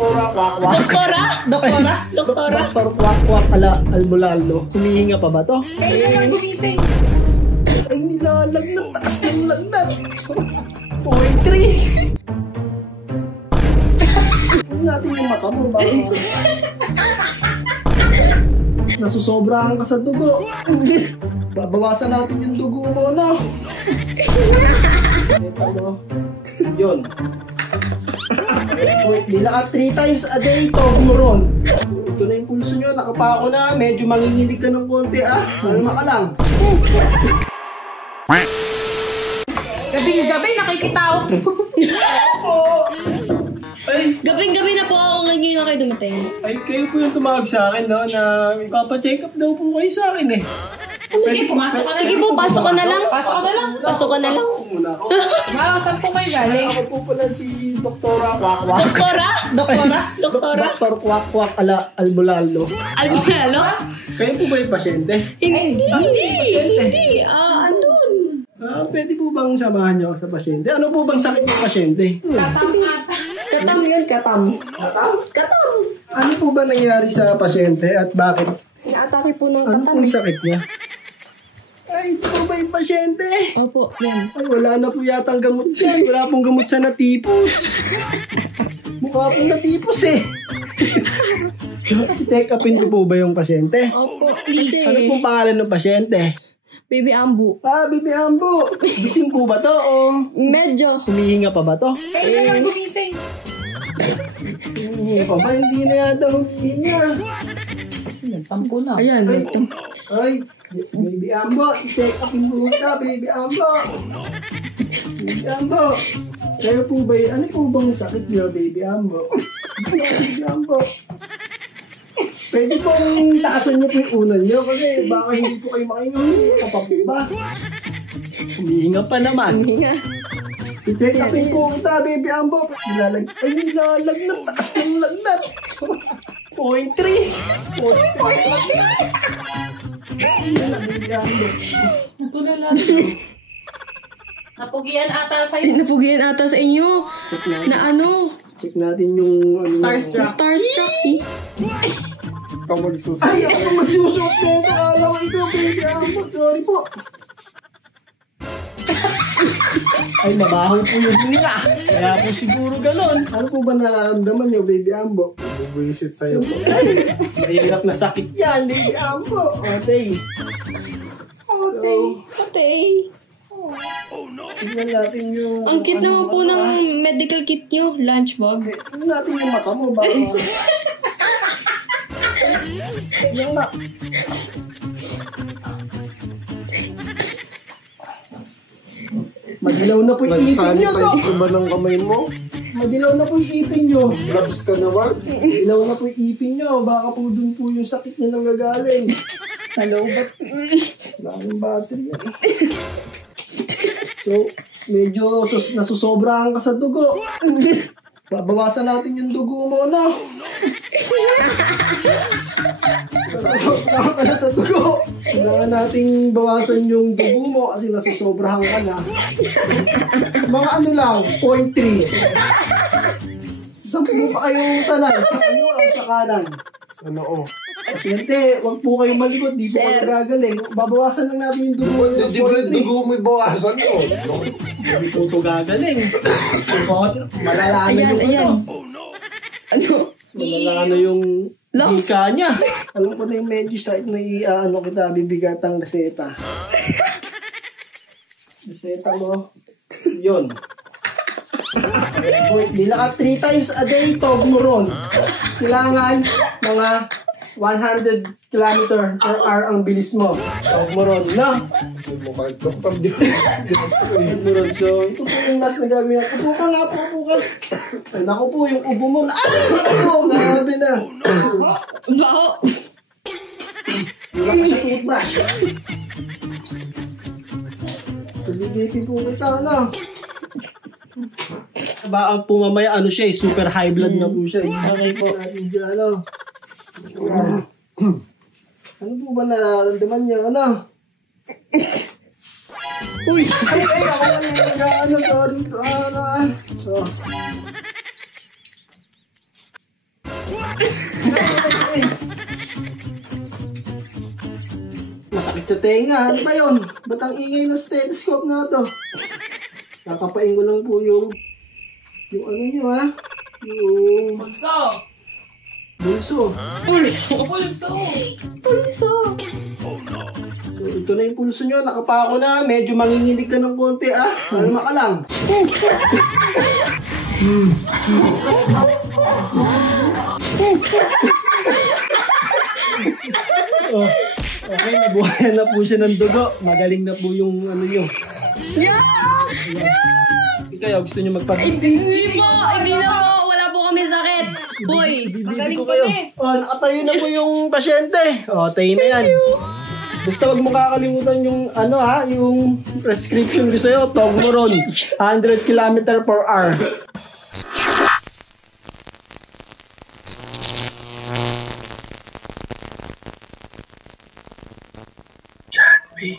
Doktora Kwakwak. Doktora? Doktora? Doktora? Doktor Kwakwak Albulaldo. Humihinga pa ba to? Eh, naman gumising. Ay, nilalagnat. Taas ng lagnat. 0.3. Huwag natin yung mata mo. Bakit? Nasusobrahan ka sa dugo. Babawasan natin yung dugo mo, no? Ito mo. Yun. Bilang ka 3 times a day, Toblerone. Ito na yung pulso nyo. Nakapako na. Medyo manginginig ka ng konti, ah. Malma ka lang. Gabing-gabi, nakikitao po. Ay, Gabing-gabi na po ako ngayon na kayo dumating. ay, kayo po yung tumawag sa akin, no? Na ipapa-check up daw po kayo sa akin, eh. Sige, pumasok ka na. Sige po, pasok ka na lang. Pasok ka na lang. Pasok ka na lang. Muna ako. Saan po kayo galing? Ako po pala si Doktora Kwakwak. Doktora? Doktora? Doktora? Doktor Kwakwak Albulaldo. Albulaldo? Kayo po ba yung pasyente? Hindi. Pasyente. Hindi. Andun. Pwede po bang samahan niyo ako sa pasyente? Ano po bang sakit ng pasyente? Katam yun, katam. Katam? Katam. Ano po ba nangyari sa pasyente at bakit? Inaatake po ng Ano katam. pong sakit niya? Ay, ito po ba yung pasyente? Opo, yan. Ay, wala na po yatang gamot yan. Wala pong gamot sa natipos. Mukha pong natipos eh. Check upin ko po ba yung pasyente? Opo, please. Ano pong pangalan ng pasyente? Baby Ambu. Bibi Ambo. Gising po ba to o Medyo. humihinga pa ba to? Eh, naman gumising. Humihinga pa ba? Hindi na yata humihinga. Nagtampo na. Ayan, nagtampo. Ay, Baby Ambo. Check upin po kita, Baby Ambo. Baby Ambo. Kayo po ba ano po bang sakit niyo, Baby Ambo? Baby Ambo. Pwede pong taasan niyo po yung unan niyo kasi baka hindi po kayo makahinga. Kapapo ba? Humihinga pa naman. Humihinga. I-check upin po kita, Baby Ambo. Ay, nilalagnat. Taas ng lagnat. 0.3. 0.3. Yan ang Baby Ambo. Natulala. Napugian ata sa'yo. Napugian ata sa inyo. Check natin. Na ano? Check natin yung ano. Starstruck. Starstruck. Ikaw magsusuot. Ay, ako magsusuot nito. Alam ko ikaw, Baby Ambo. Sorry po. Ay, mabaho po yung hinga. Kaya po siguro ganon. Ano po ba nararamdaman niyo, Baby Ambo? Bubuisit sa'yo po. Ay, mahirap na sakit yan, Baby Ambo. Okay. Patay. Tignan natin yung... Ang cute naman po ng medical kit nyo. Lunch bag. Tignan natin yung mata mo. Baka... Yung mata. Madilaw na po yung ipin nyo to. Nag-sanitize ka ba ng kamay mo? Madilaw na po yung ipin nyo. Gloves ka naman? Madilaw na po yung ipin nyo. Baka po dun po yung sakit nyo nang gagaling. Hello, ba't? Daming battery yan. So, medyo nasusobrahan ka sa dugo. Babawasan natin yung dugo mo, no? Nasusobrahan ka na sa dugo. Kailangan nating bawasan yung dugo mo kasi nasusobrahan ka na. Mga ano lang, 0.3. Saan po pa kayo sanay? Sa kaliwa o sa kanan? Sa noo. Pasyente, wag po kayong malikot. Di po kayo gagaling. Babawasan lang natin yung dugo mo. Di ba yung dugo mo ibawasan mo? Hindi po ito gagaling. Malala na yung Ayan. Ano? Malala na yung Lungs. hika niya. Alam ko na yung medicine na ano kita bibigatang reseta. Reseta mo. Yun. Bila ka 3 times a day, Toblerone. Kailangan mga 100 km/h ang bilis mo. Toblerone, no? Mukhang doktor din. Toblerone. So, ito po yung last na gagawin. Upo ka nga po, upo ka. Ay, naku po, yung ubo mo na. Ako, grabe na. Baho. Wala ka sa toothbrush. Pagigipin po kita, ano? Baka po mamaya, ano siya eh, super high blood na po siya. Okay po. Ano? Ano po ba nararamdaman niya? Ano? Uy! Ay, ako na yung nag-ano. Sorry. So, Masakit sa tenga. Ano ba yun? Ba't ang ingay ng stethoscope na to? Kakapain ko lang po yung ano nyo ha? Yung Pulso. bulso. Pulso. Pulso. Pulso. So, ito na yung pulso nyo. Nakapako na. Medyo manginginig ka ng konti ah. Kalma ka lang. Oh, okay, nabuhayan na po siya ng dugo. Magaling na po yung ano nyo. Yeah! Ikaw, gusto nyo magpapit? Hindi po. Hindi na po. Wala po kami sakit. Hoy. Bibili ko kayo. Oh, nakatayo na po yung pasyente. Oh, tayo na yan. Basta wag mo kakalimutan yung ano ha, yung prescription ko sa'yo, Togmoron, 100 km/h. John B.